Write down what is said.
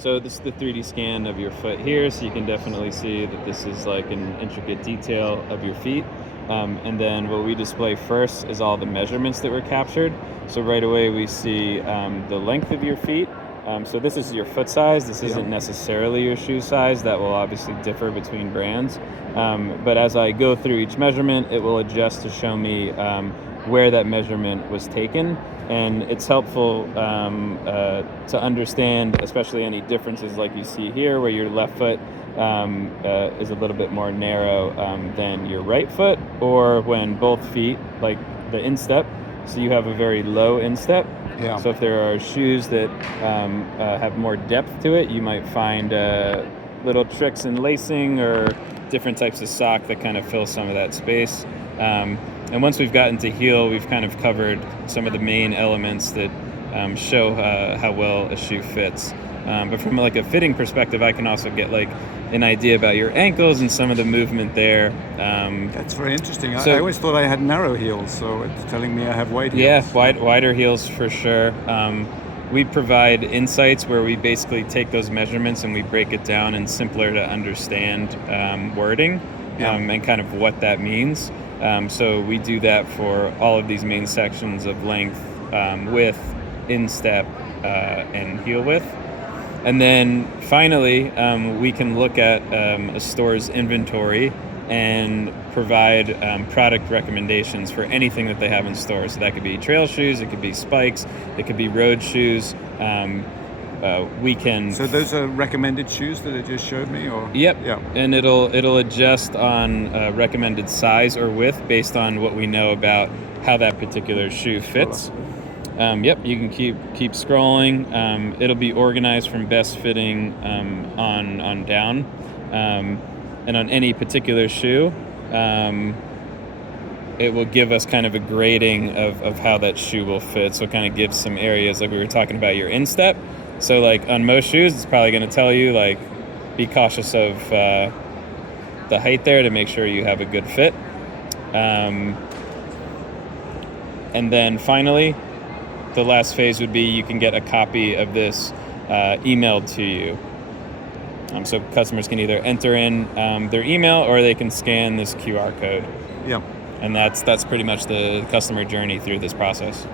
So this is the 3D scan of your foot here, so you can definitely see that this is like an intricate detail of your feet. And then what we display first is all the measurements that were captured. So right away we see the length of your feet. So this is your foot size. This Yeah. isn't necessarily your shoe size. That will obviously differ between brands. But as I go through each measurement, it will adjust to show me where that measurement was taken. And it's helpful to understand, especially any differences like you see here, where your left foot is a little bit more narrow than your right foot, or when both feet, like the instep, so you have a very low instep. Yeah. So if there are shoes that have more depth to it, you might find little tricks in lacing or different types of sock that kind of fill some of that space. And once we've gotten to heel, we've kind of covered some of the main elements that show how well a shoe fits. But from like a fitting perspective, I can also get like an idea about your ankles and some of the movement there. That's very interesting. So- I always thought I had narrow heels, so it's telling me I have wide Yeah, heels. wider heels for sure. We provide insights where we basically take those measurements and we break it down in simpler to understand wording Yeah. and kind of what that means. So we do that for all of these main sections of length, width, instep, and heel width. And then finally, we can look at a store's inventory and provide product recommendations for anything that they have in store. So that could be trail shoes, it could be spikes, it could be road shoes. We can. So those are recommended shoes that it just showed me, or? Yep. Yeah. And it'll adjust on recommended size or width based on what we know about how that particular shoe fits. Yep, you can keep scrolling. It'll be organized from best fitting on down. And on any particular shoe, it will give us kind of a grading of how that shoe will fit. So it kind of gives some areas, like we were talking about your instep. So like on most shoes, it's probably going to tell you like be cautious of the height there to make sure you have a good fit. And then finally, the last phase would be you can get a copy of this emailed to you. So customers can either enter in their email or they can scan this QR code. Yeah. And that's pretty much the customer journey through this process.